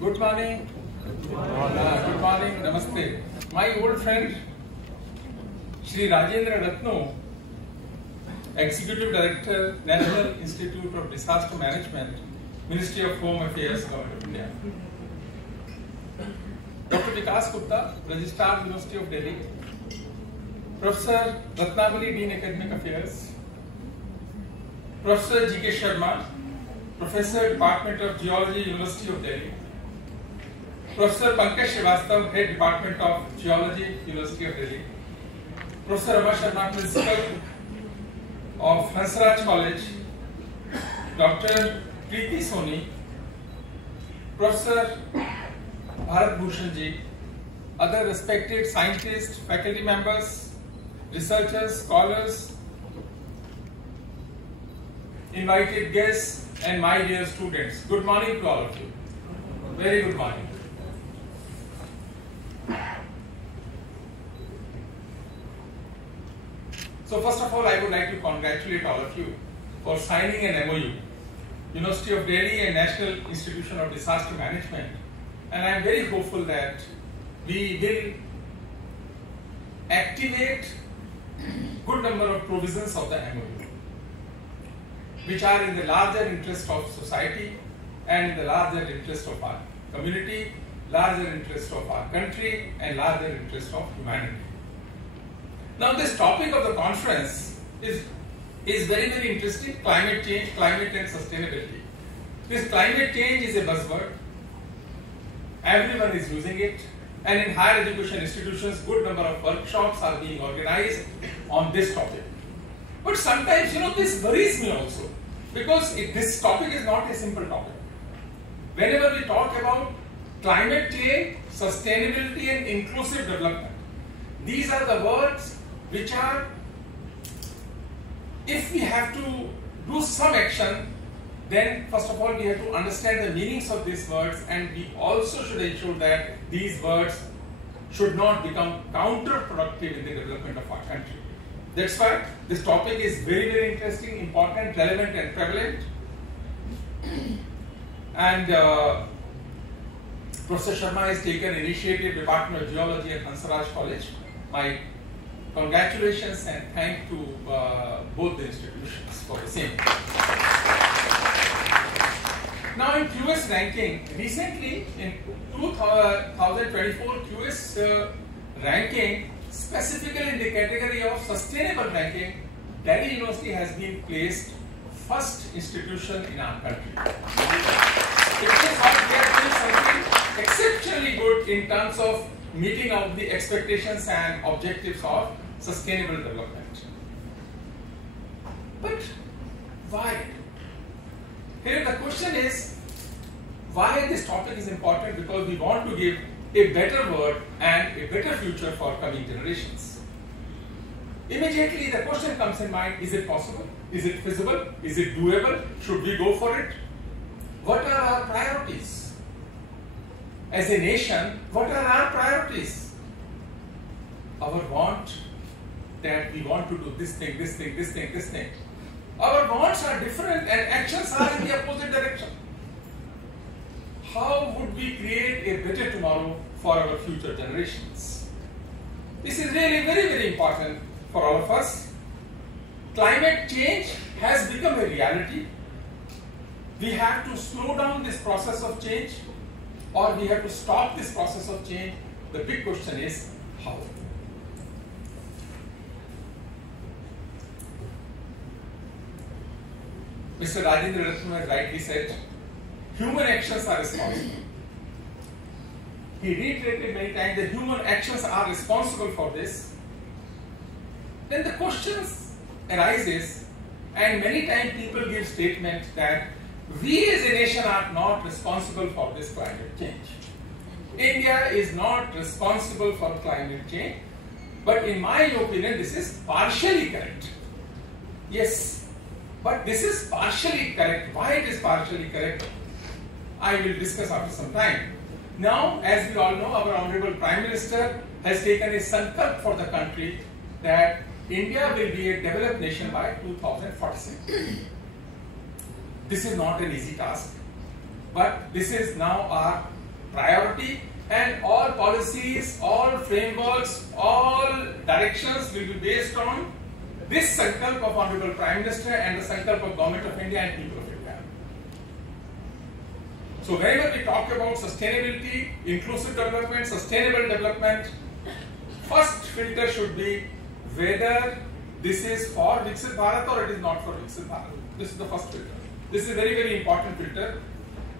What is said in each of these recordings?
Good morning. Good morning. Namaste. My old friend, Shri Rajendra Ratno, Executive Director, National Institute of Disaster Management, Ministry of Home Affairs, Government of India. Dr. Vikas Gupta, Registrar, University of Delhi. Professor Ratnavali, Dean Academic Affairs. Professor G.K. Sharma, Professor, Department of Geology, University of Delhi. Professor Pankaj Srivastav, Head Department of Geology, University of Delhi. Professor Rama Sharma, Principal of Hansraj College. Dr. Preeti Soni, Professor Bharat Bhushan Ji, other respected scientists, faculty members, researchers, scholars, invited guests, and my dear students. Good morning to all of you. Very good morning. So first of all, I would like to congratulate all of you for signing an MOU, University of Delhi and National Institution of Disaster Management. And I am very hopeful that we will activate good number of provisions of the MOU, which are in the larger interest of society and in the larger interest of our community, larger interest of our country, and larger interest of humanity. Now, this topic of the conference is very, very interesting: climate change, climate and sustainability. This climate change is a buzzword. Everyone is using it, and in higher education institutions, good number of workshops are being organized on this topic. But sometimes, this worries me also, because this topic is not a simple topic. Whenever we talk about climate change, sustainability, and inclusive development, these are the words which are, if we have to do some action, then first of all we have to understand the meanings of these words, and we also should ensure that these words should not become counterproductive in the development of our country. That's why this topic is very, very interesting, important, relevant, and prevalent. And Professor Sharma has taken initiative, Department of Geology at Hansraj College. My congratulations and thanks to both the institutions for the same. Now, in QS ranking, recently in 2024 QS ranking, specifically in the category of sustainable ranking, Delhi University has been placed first institution in our country. It means that we are doing something exceptionally good in terms of meeting out the expectations and objectives of sustainable development. But why? Here the question is, why this topic is important? Because we want to give a better world and a better future for coming generations. Immediately the question comes in mind, is it possible? Is it feasible? Is it doable? Should we go for it? What are our priorities? As a nation, what are our priorities? Our want, that we want to do this thing, this thing, this thing, this thing. Our wants are different and actions are in the opposite direction. How would we create a better tomorrow for our future generations? This is really very, very important for all of us. Climate change has become a reality. We have to slow down this process of change, or we have to stop this process of change. The big question is how? Mr. Rajendra Ratno has rightly said, human actions are responsible. He reiterated many times that human actions are responsible for this. Then the questions arises, and many times people give statements that we as a nation are not responsible for this climate change. India is not responsible for climate change, but in my opinion, this is partially correct. Yes, but this is partially correct. Why it is partially correct, I will discuss after some time. Now, as we all know, our Honorable Prime Minister has taken a sankalp for the country that India will be a developed nation by 2046. This is not an easy task, but this is now our priority, and all policies, all frameworks, all directions will be based on this sankalp of Honorable Prime Minister and the sankalp of Government of India and people of India. So whenever we talk about sustainability, inclusive development, sustainable development, first filter should be whether this is for Viksit Bharat or it is not for Viksit Bharat. This is the first filter. This is a very, very important filter.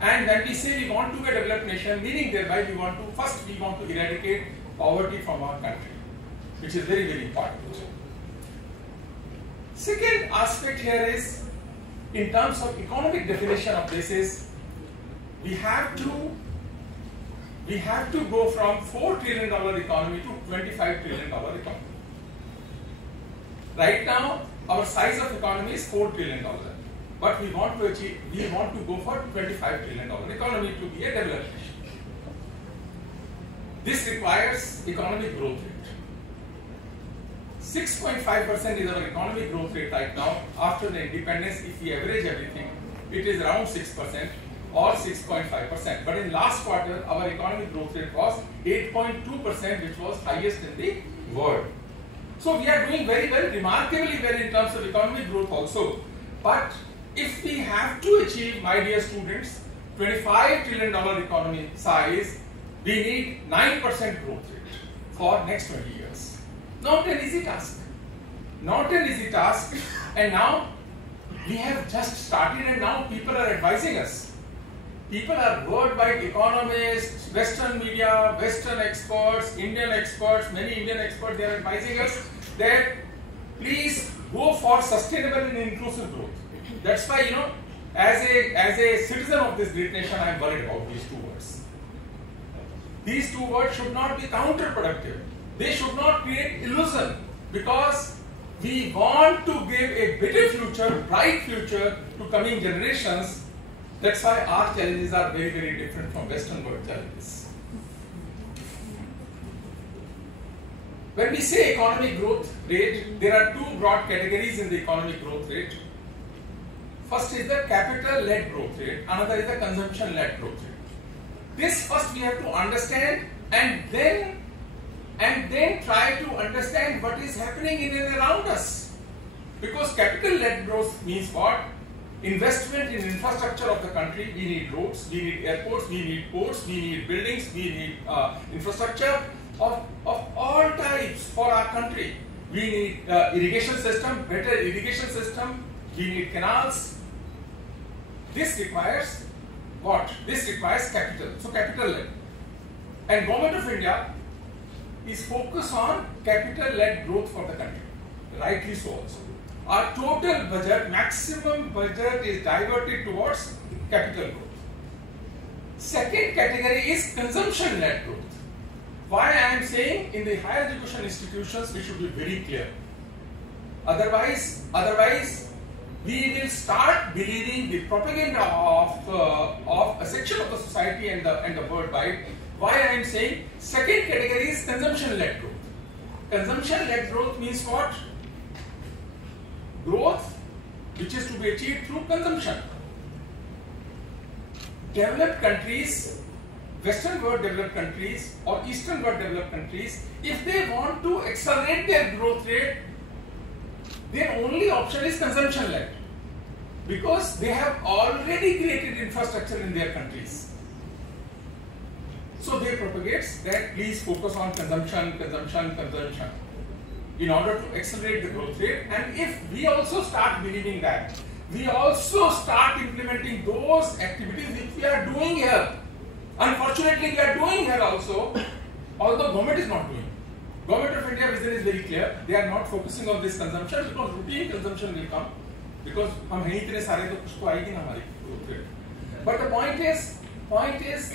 And when we say we want to be a developed nation, meaning thereby we want to eradicate poverty from our country, which is very, very important. Second aspect here is, in terms of economic definition of this, is we have to go from $4 trillion economy to $25 trillion economy. Right now, our size of economy is $4 trillion, but we want to go for $25 trillion economy to be a developed nation. This requires economic growth rate. 6.5% is our economic growth rate right now. After the independence, if we average everything, it is around 6% or 6.5%. But in last quarter, our economic growth rate was 8.2%, which was highest in the world. So we are doing very well, remarkably well in terms of economic growth also. But if we have to achieve, my dear students, $25 trillion economy size, we need 9% growth rate for next 20 years. Not an easy task. Not an easy task. And now we have just started, and now people are advising us. People are worldwide economists, Western media, Western experts, Indian experts, many Indian experts, they are advising us that please go for sustainable and inclusive growth. That's why, as a citizen of this great nation, I am worried about these two words. These two words should not be counterproductive. They should not create illusion, because we want to give a better future, bright future to coming generations. That's why our challenges are very, very different from Western world challenges. When we say economic growth rate, there are two broad categories in the economic growth rate. First is the capital-led growth rate, another is the consumption-led growth rate. This first we have to understand, and then try to understand what is happening in and around us. Because capital-led growth means what? Investment in infrastructure of the country. We need roads, we need airports, we need ports, we need buildings, we need infrastructure of all types for our country. We need irrigation system, better irrigation system, we need canals. This requires what? This requires capital. So capital-led. And Government of India is focused on capital-led growth for the country. Rightly so also. Our total budget, maximum budget, is diverted towards capital growth. Second category is consumption-led growth. Why I am saying in the higher education institutions we should be very clear. Otherwise we will start believing the propaganda of a section of the society and the worldwide. Why I am saying second category is consumption-led growth. Consumption-led growth means what? Growth which is to be achieved through consumption. Developed countries, Western world developed countries or Eastern world developed countries, if they want to accelerate their growth rate, their only option is consumption-led, because they have already created infrastructure in their countries. So they propagate that please focus on consumption in order to accelerate the growth rate. And if we also start believing that, we also start implementing those activities which we are doing here. Unfortunately, we are doing here also, although government is not doing. Government of India vision is very clear. They are not focusing on this consumption because routine consumption will come. Because हम हैं इतने सारे तो कुछ तो आएगी ना हमारी growth rate. But the point is,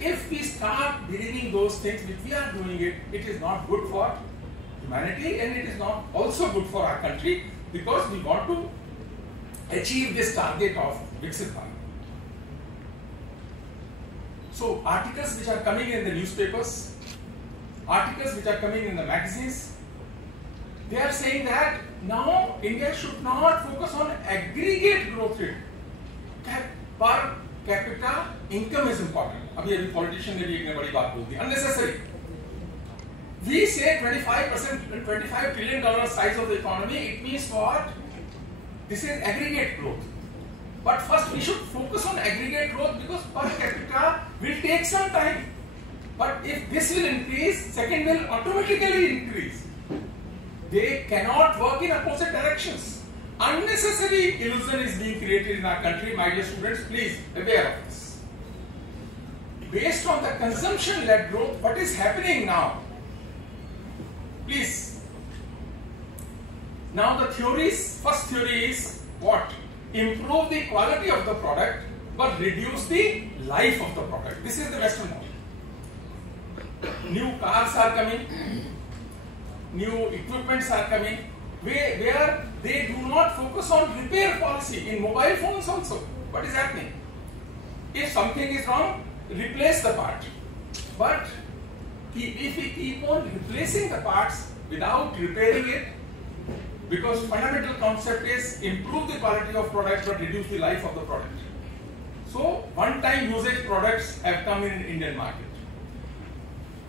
if we start believing those things which we are doing it is not good for humanity and it is not also good for our country, because we want to achieve this target of Viksit Bharat. So articles which are coming in the newspapers, articles which are coming in the magazines, they are saying that now India should not focus on aggregate growth rate. Per capita income is important. अभी politician ने भी एक बड़ी बात बोल दी, unnecessary. We say 25%, $25 trillion size of the economy. It means what? This is aggregate growth. But first we should focus on aggregate growth because per capita will take some time. But if this will increase, second will automatically increase. They cannot work in opposite directions. Unnecessary illusion is being created in our country. My dear students, please aware of this. Based on the consumption-led growth, what is happening now? Please. Now the theories, first theory is what? Improve the quality of the product but reduce the life of the product. This is the Western model. New cars are coming, new equipments are coming, where they do not focus on repair policy. In mobile phones also, what is happening? If something is wrong, replace the part. But if we keep on replacing the parts without repairing it, because fundamental concept is improve the quality of product but reduce the life of the product. So one-time usage products have come in Indian market.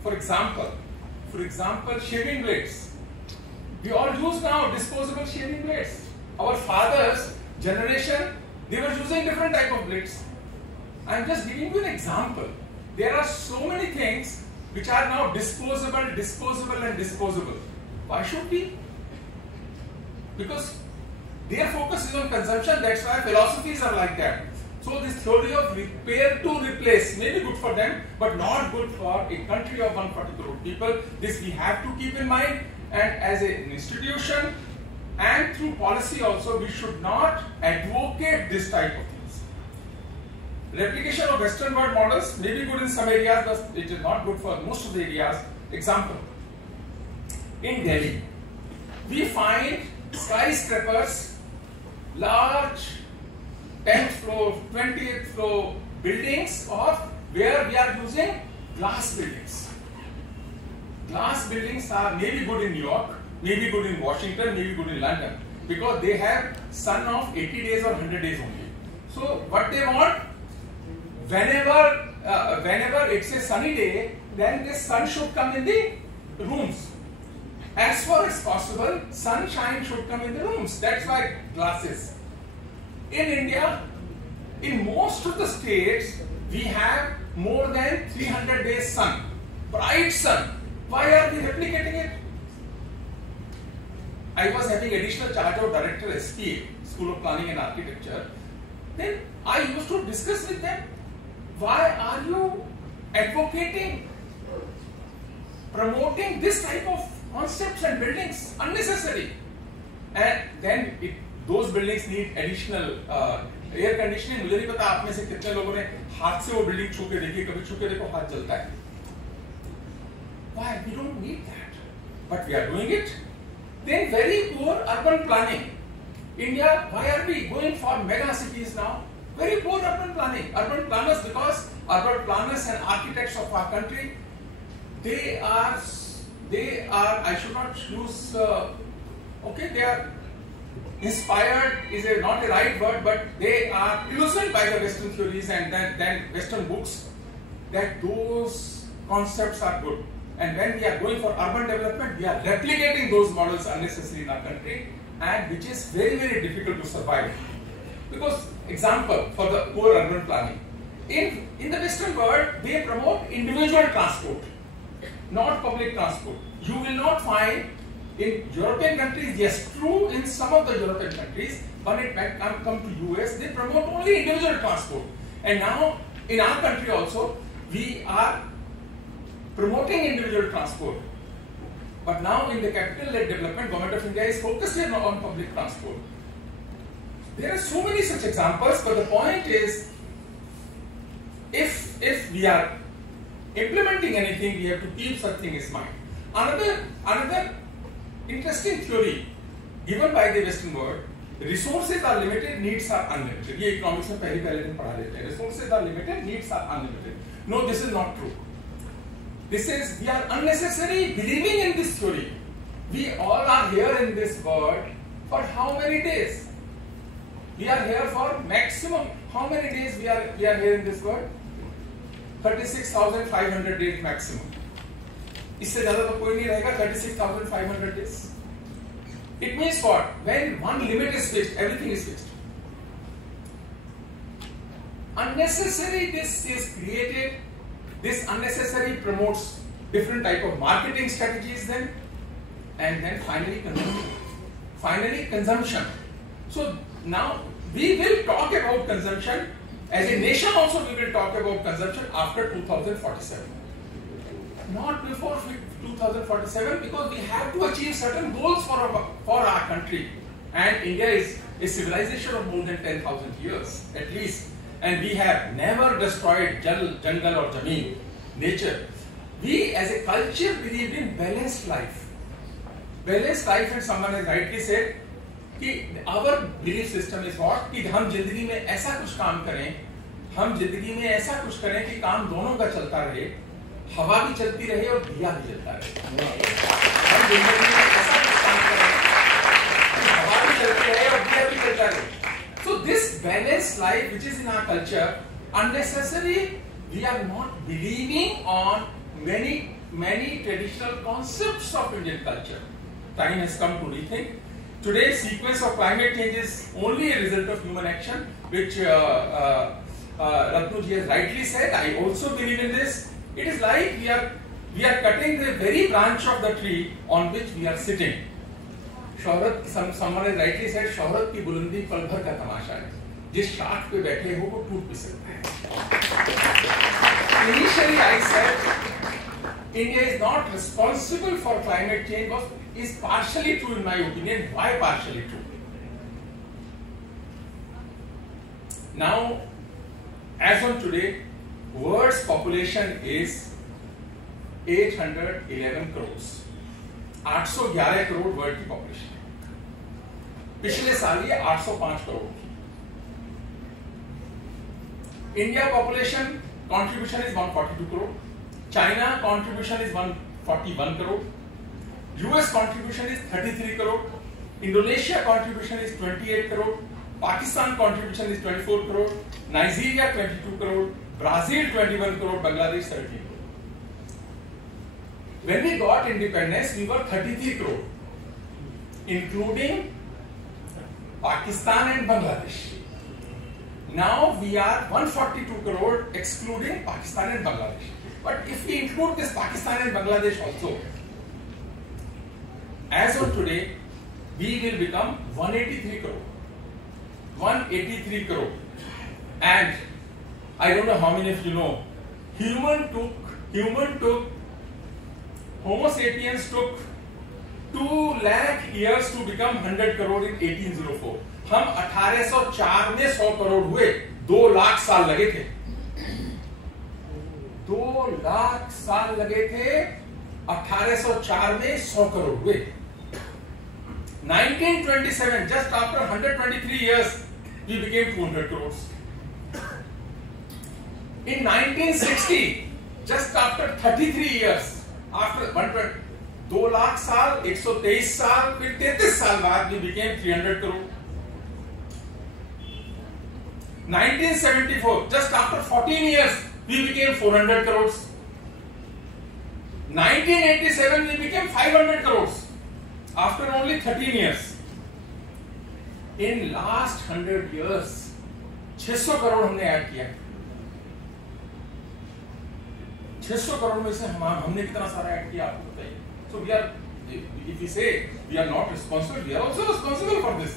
For example, shaving blades. We all use now disposable shaving blades. Our fathers' generation, they were using different type of blades. I am just giving you an example. There are so many things which are now disposable and disposable. Why should we? Because their focus is on consumption, that's why philosophies are like that. So this theory of repair to replace may be good for them, but not good for a country of 140 crore people. This we have to keep in mind, and as an institution and through policy also, we should not advocate this type of things. Replication of Western world models may be good in some areas, but it is not good for most of the areas. Example, in Delhi, we find skyscrapers, large 10th floor, 20th floor buildings of where we are using glass buildings. Glass buildings are maybe good in New York, maybe good in Washington, maybe good in London, because they have sun of 80 days or 100 days only. So what they want, whenever it's a sunny day, then the sun should come in the rooms. As far as possible, sunshine should come in the rooms. That's why glasses. In India, in most of the states, we have more than 300 days sun, bright sun. Why are we replicating it? I was having additional charge of Director SPA, School of Planning and Architecture. Then I used to discuss with them, why are you advocating, promoting this type of concepts and buildings? Unnecessary. And then those buildings need additional air conditioning. मुझे नहीं पता आप में से कितने लोगों ने हाथ से वो बिल्डिंग छू के देखी, कभी छू के देखो हाथ जलता है. Why? We don't need that, but we are doing it. Then very poor urban planning. India, why are we going for mega cities now? Very poor urban planning. Urban planners, because urban planners and architects of our country, they are, I should not use, they are inspired is not a right word, but they are illusioned by the Western theories and then Western books that those concepts are good. And when we are going for urban development, we are replicating those models unnecessarily in our country, and which is very, very difficult to survive. Because, example, for the poor urban planning, in the Western world, they promote individual transport, not public transport. You will not find in European countries, yes, true in some of the European countries, but when it come to US, they promote only individual transport. And now, in our country also, we are promoting individual transport. But now in the capital-led development, Government of India is focusing on public transport. There are so many such examples, but the point is, if we are implementing anything, we have to keep such things in mind. Another interesting theory given by the Western world, resources are limited, needs are unlimited. ये economics में पहले दिन पढ़ा लेते हैं. Resources are limited, needs are unlimited. No, this is not true. This is, we are unnecessarily believing in this theory. We all are here in this world for how many days? We are here for maximum, how many days we are here in this world? 36,500 days maximum. इससे ज्यादा तो कोई नहीं रहेगा 36,500 days. It means what? When one limit is fixed, everything is fixed. Unnecessary this is created. This unnecessary promotes different type of marketing strategies then, and then finally consumption. Finally consumption. So now we will talk about consumption. As a nation also we will talk about consumption after 2047. Not before 2047, because we have to achieve certain goals for our country. And India is a civilization of more than 10,000 years at least. And we have never destroyed jungle or zameen, nature. We as a culture believed in balanced life. Balanced life, and someone has rightly said कि our belief system is what? कि हम जिंदगी में ऐसा कुछ काम करें, हम जिंदगी में ऐसा कुछ करें कि काम दोनों का चलता रहे, हवा भी चलती रहे और दिया भी जलता रहे। हम जिंदगी में ऐसा कुछ काम करें कि हवा भी चलती रहे और दिया भी चलता रहे। So this balanced life which is in our culture, unnecessary, we are not believing on many traditional concepts of Indian culture. Time has come to rethink. Today's sequence of climate change is only a result of human action, which Ratnuji has rightly said. I also believe in this. It is like we are cutting the very branch of the tree on which we are sitting. शोहरत, someone has rightly said, शोहरत की बुलंदी पल भर का तमाशा है, जिस शाख पे बैठे हो वो टूट भी सकता है। Initially I said India is not responsible for climate change, is partially true in my opinion. Why partially true? Now, as on today, world's population is 811 crores. 811 crore world की पॉपुलेशन है। पिछले साल ये 805 करोड़ थी। India population contribution is 142 crore, China contribution is 141 crore, US contribution is 33 crore, Indonesia contribution is 28 crore, Pakistan contribution is 24 crore, Nigeria 22 crore, Brazil 21 crore, Bangladesh 13 crore. When we got independence, we were 33 crore, including Pakistan and Bangladesh. Now we are 142 crore, excluding Pakistan and Bangladesh. But if we include this Pakistan and Bangladesh also, as of today, we will become 183 crore. 183 crore. And I don't know how many of you know, Homo sapiens took 2 lakh years to become 100 crore in 1804. हम 1804 में 100 करोड़ हुए, 2 लाख साल लगे थे। 2 लाख साल लगे थे, 1804 में 100 करोड़ हुए। 1927, just after 123 years, we became 200 crores. In 1960, just after 33 years, after 2 lakh साल, 123 साल, फिर 33 साल बाद we became 300 crore. 1974, just after 14 years, we became 400 crores. 1987, we became 500 crores after only 13 years. In last 100 years, 600 crore हमने ऐड किया। 600 करोड़ में से हमने कितना सारा ऐड किया आपको बताइए। So we are, if we say we are not responsible, we are also responsible for this.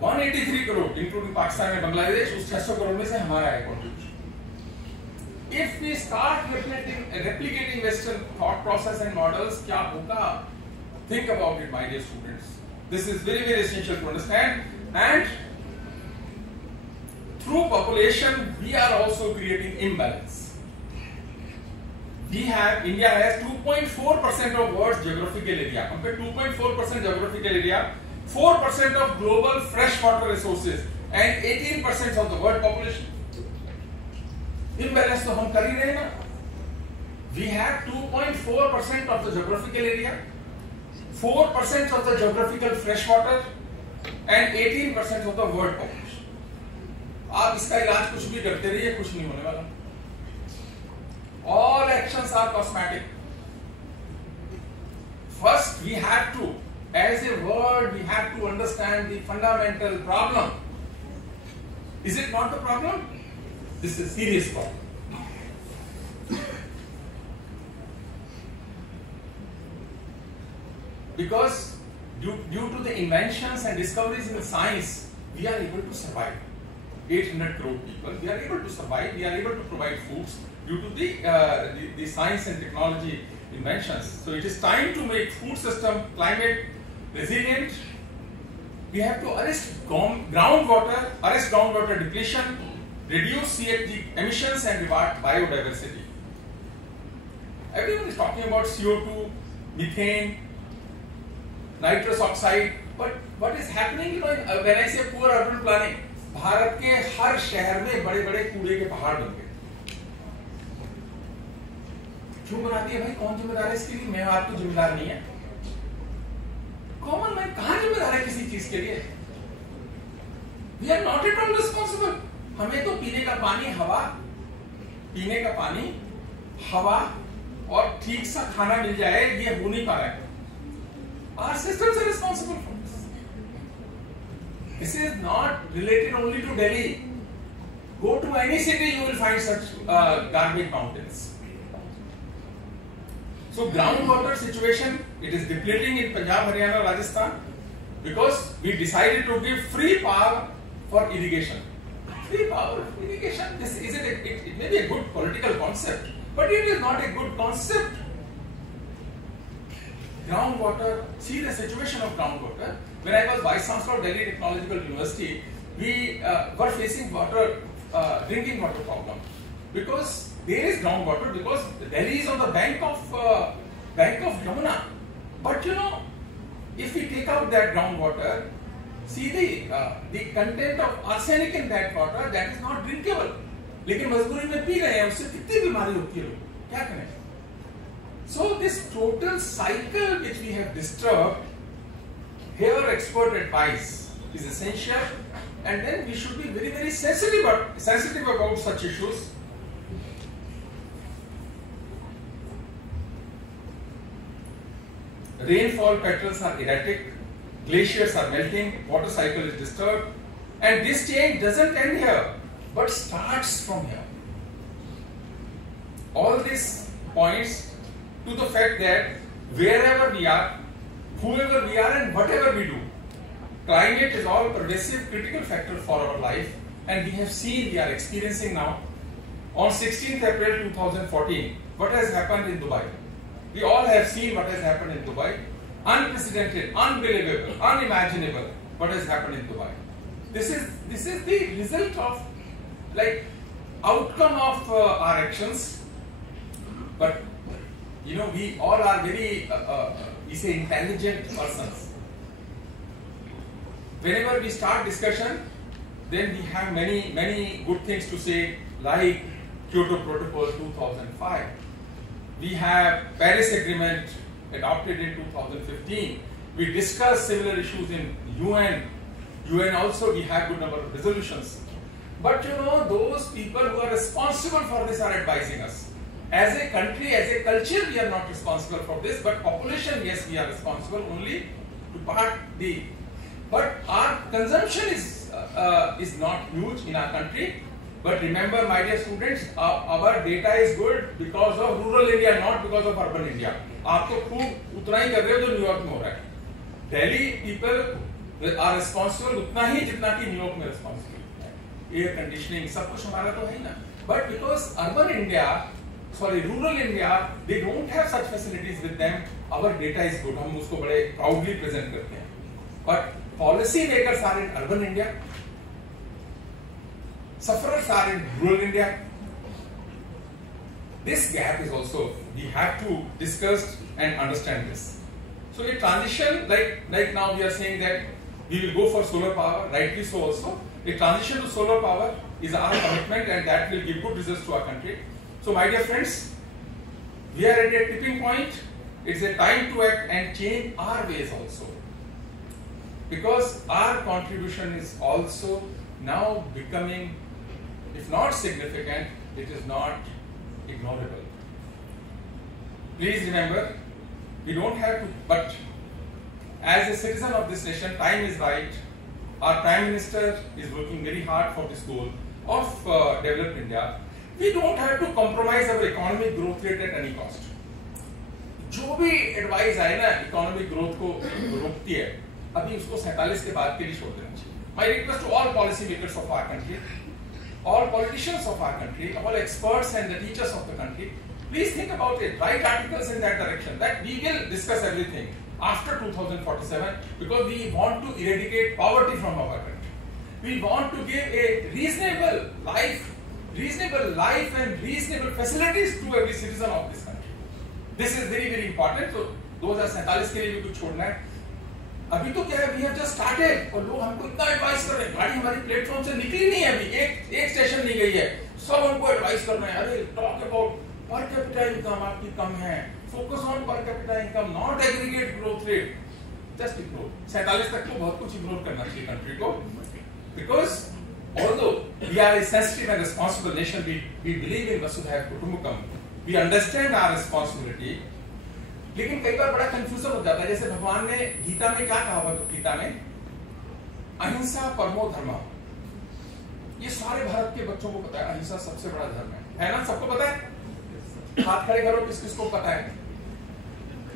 183 crore including Pakistan and Bangladesh, उस 600 करोड़ में से हमारा है contribution. If we start replicating Western thought process and models, क्या होगा? Think about it, my dear students. This is very, very essential to understand. And through population, we are also creating imbalance. India has 2.4% of world's geographical area. Compared 2.4% geographical area, 4% of global freshwater resources, and 18% of the world population. Imbalance तो हम कर ही रहे ना. We have 2.4% of the geographical area, 4% of the geographical freshwater, and 18% of the world population. आप इसका इलाज कुछ भी करते रहिए, कुछ नहीं होने वाला. All actions are cosmetic. First, we have to, as a world, we have to understand the fundamental problem. Is it not the problem? This is a serious problem. Because due to the inventions and discoveries in the science, we are able to survive. 800 crore people, we are able to survive, we are able to provide foods due to the science and technology inventions. So it is time to make food system climate resilient. We have to arrest groundwater depletion, reduce CFG emissions and reward biodiversity. Everyone is talking about CO2, methane, nitrous oxide, but what is happening, when I say poor urban planning, Bharat के हर शहर में बड़े बड़े कूड़े के पहाड़ बन गए. क्यों बना दिए भाई? कौन जिम्मेदार है इसके लिए? मैं आप तो जिम्मेदार नहीं है. कॉमन मैन कहां जिम्मेदार है किसी चीज के लिए? We are not at all responsible. हमें तो पीने का पानी, हवा और ठीक सा खाना मिल जाए, ये हो नहीं पा रहा है. Our systems are responsible for this. This is not related only to Delhi. Go to any city, you will find such garbage mountains. So groundwater situation, it is depleting in Punjab, Haryana, Rajasthan, because we decided to give free power for irrigation. Free power for irrigation. It may be a good political concept, but it is not a good concept. Groundwater, see the situation of groundwater. When I was Vice Chancellor of Delhi Technological University, we were facing drinking water problem. Because there is groundwater, because Delhi is on the bank of Yamuna. But if we take out that groundwater, see the content of arsenic in that water, that is not drinkable. लेकिन मजबूरी में P रहे हैं, उससे कितनी बीमारी होती है, लोग क्या करें? So this total cycle which we have disturbed, here expert advice is essential, and then we should be very, very sensitive about such issues. Rainfall patterns are erratic, glaciers are melting, water cycle is disturbed, and this change doesn't end here, but starts from here. All this points to the fact that wherever we are, whoever we are and whatever we do, climate is all pervasive critical factor for our life, and we have seen, we are experiencing now. On 16th April 2014, what has happened in Dubai? We all have seen what has happened in Dubai. Unprecedented, unbelievable, unimaginable what has happened in Dubai. This is the result of, outcome of our actions. But we all are very, intelligent persons. Whenever we start discussion, then we have many good things to say, like Kyoto Protocol 2005. We have Paris Agreement adopted in 2015. We discuss similar issues in UN. UN also, we have good number of resolutions. But those people who are responsible for this are advising us. As a country, as a culture, we are not responsible for this, but population, yes, we are responsible only to part the. But our consumption is not huge in our country. But remember, my dear students, our data is good because of rural India, not because of urban India. आप तो खूब उतना ही कर रहे हो जो New York में हो रहा है. Delhi people are responsible उतना ही जितना कि न्यूयॉर्क में responsible है. Air conditioning सब कुछ हमारा तो है ही ना. But because rural India, they don't have such facilities with them. Our data is good. हम उसको बड़े proudly present करते हैं. But policy makers are in urban India. Sufferers are in rural India. This gap is also, we have to discuss and understand this. So a transition, like now we are saying that we will go for solar power, rightly so also. A transition to solar power is our commitment, and that will give good results to our country. So my dear friends, we are at a tipping point. It's a time to act and change our ways also. Because our contribution is also now becoming If not significant, it is not ignorable. Please remember, we don't have to, but as a citizen of this nation, time is right. Our Prime Minister is working very hard for this goal of developed India. We don't have to compromise our economic growth rate at any cost. जो भी advice आए ना economic growth को रोकती है, अभी उसको 47 के बाद के लिए छोड़ देना चाहिए. My request to all policy makers of our country, all politicians of our country, all experts and the teachers of the country, please think about it. Write articles in that direction. That we will discuss everything after 2047 because we want to eradicate poverty from our country. We want to give a reasonable life and reasonable facilities to every citizen of this country. This is very very important. So 2047 के लिए भी कुछ छोड़ना है. अभी तो क्या है, we have just started और लोग हमको इतना एडवाइस कर रहे हैं. गाड़ी हमारी प्लेटफॉर्म से निकली नहीं है, अभी एक स्टेशन नहीं गई है, सब हमको एडवाइस कर रहे हैं. अरे talk about per capita income आपकी कम है, focus on per capita income, not aggregate growth rate. Just ignore. 47 तक तो बहुत कुछ इग्नोर करना चाहिए कंट्री को, because although we are a sensitive and responsible nation, we believe in Vasudhaiva Kutumbakam, we understand our responsibility. लेकिन कई बार बड़ा कंफ्यूजन हो जाता है. जैसे भगवान ने गीता में क्या कहा हुआ, तो गीता में अहिंसा परमो धर्म. ये सारे भारत के बच्चों को पता है, अहिंसा सबसे बड़ा धर्म है ना? सबको पता है? हाथ खड़े करो, किस किस को पता है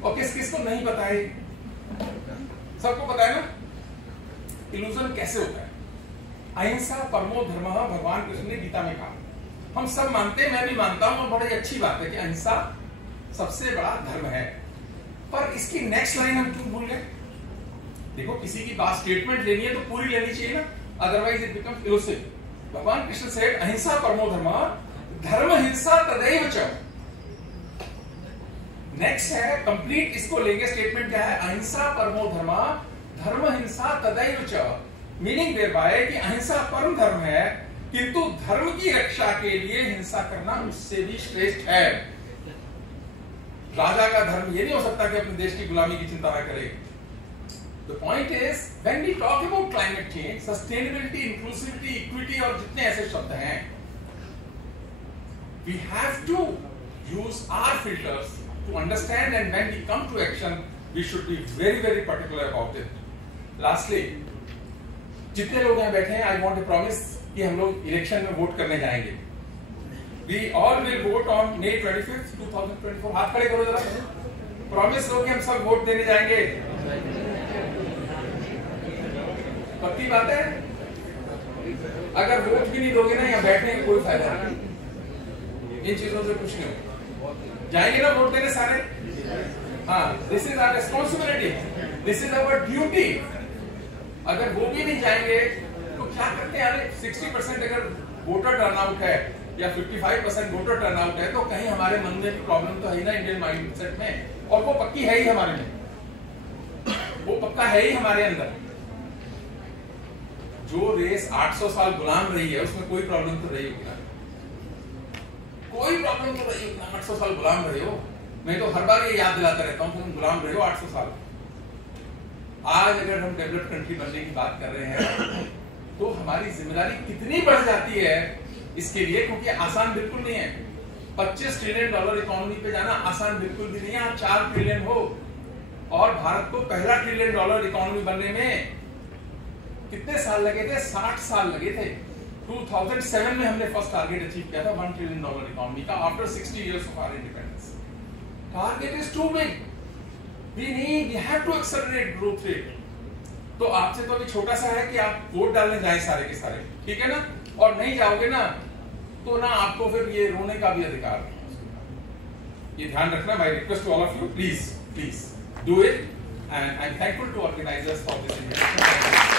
और किस किस को नहीं पता है. सबको पता है ना? इल्यूजन कैसे होता है? अहिंसा परमो धर्म भगवान कृष्ण ने गीता में कहा. हम सब मानते हैं, मैं भी मानता हूं, और बड़ी अच्छी बात है कि अहिंसा सबसे बड़ा धर्म है. पर इसकी नेक्स्ट लाइन हम क्यों भूल गए? देखो, किसी की बात स्टेटमेंट लेनी है तो पूरी लेनी चाहिए ना, अदरवाइज इट बिकम्स इलूसिव. भगवान कृष्ण सेड अहिंसा परमो धर्म, धर्म हिंसा तदैव च. नेक्स्ट है कंप्लीट, इसको लेंगे. स्टेटमेंट क्या है? अहिंसा परमो धर्म, धर्म हिंसा तदैव च. मीनिंग देयर बाय कि अहिंसा परम धर्म है, किंतु धर्म की रक्षा के लिए हिंसा करना उससे भी श्रेष्ठ है. राजा का धर्म ये नहीं हो सकता कि अपने देश की गुलामी की चिंता न करे. The point is, when we talk about climate change, sustainability, inclusivity, equity और जितने ऐसे शब्द हैं, we have to use our filters to understand, and when we come to action, we should be very very particular about it. Lastly, जितने लोग यहाँ बैठे हैं, I want to promise कि हम लोग इलेक्शन में वोट करने जाएंगे. We all will vote on May 25th, 2024. हाथ खड़े करो जरा. प्रॉमिस लो कि हम सब वोट देने जाएंगे. पक्की बात है? अगर वोट भी नहीं दोगे ना, यहाँ बैठने का कोई फायदा नहीं. इन चीजों से कुछ नहीं होगा. जाएंगे ना वोट देने सारे? हाँ, this is our responsibility, this is our duty. अगर वो भी नहीं जाएंगे तो क्या करते हैं? अरे 60% अगर वोटर टर्नआउट है या 55% वोटर टर्नआउट है, तो कहीं हमारे मन में प्रॉब्लम तो है ना इंडियन माइंडसेट में, और वो पक्की है ही हमारे में, वो पक्का है ही हमारे अंदर. जो रेस 800 साल गुलाम रही है, उसमें कोई प्रॉब्लम तो रही होगी ना? कोई प्रॉब्लम तो रही होगी ना? 800 साल गुलाम रहे हो. मैं तो हर बार ये याद दिलाता रहता हूँ, तुम गुलाम रहे हो 800 साल. आज अगर हम डेवलप्ड कंट्री बनने की बात कर रहे हैं, तो हमारी जिम्मेदारी कितनी बढ़ जाती है इसके लिए, क्योंकि आसान बिल्कुल नहीं है. $25 ट्रिलियन इकोनॉमी पे जाना आसान बिल्कुल भी नहीं है. आप 4 ट्रिलियन हो, और भारत को पहला $1 ट्रिलियन इकोनॉमी बनने में कितने साल लगे थे? 60 साल लगे थे. 2007 में हमने फर्स्ट टारगेट अचीव किया था $1 ट्रिलियन इकोनॉमी का, after 60 years of our independence. Target is too big. we have to accelerate growth rate. तो आपसे तो अभी छोटा सा है कि आप वोट डालने जाएं सारे के सारे, ठीक है ना? और नहीं जाओगे ना, तो ना आपको फिर ये रोने का भी अधिकार नहीं. ये ध्यान रखना. My request to all of you, please do it, and I am thankful to organizers for this event.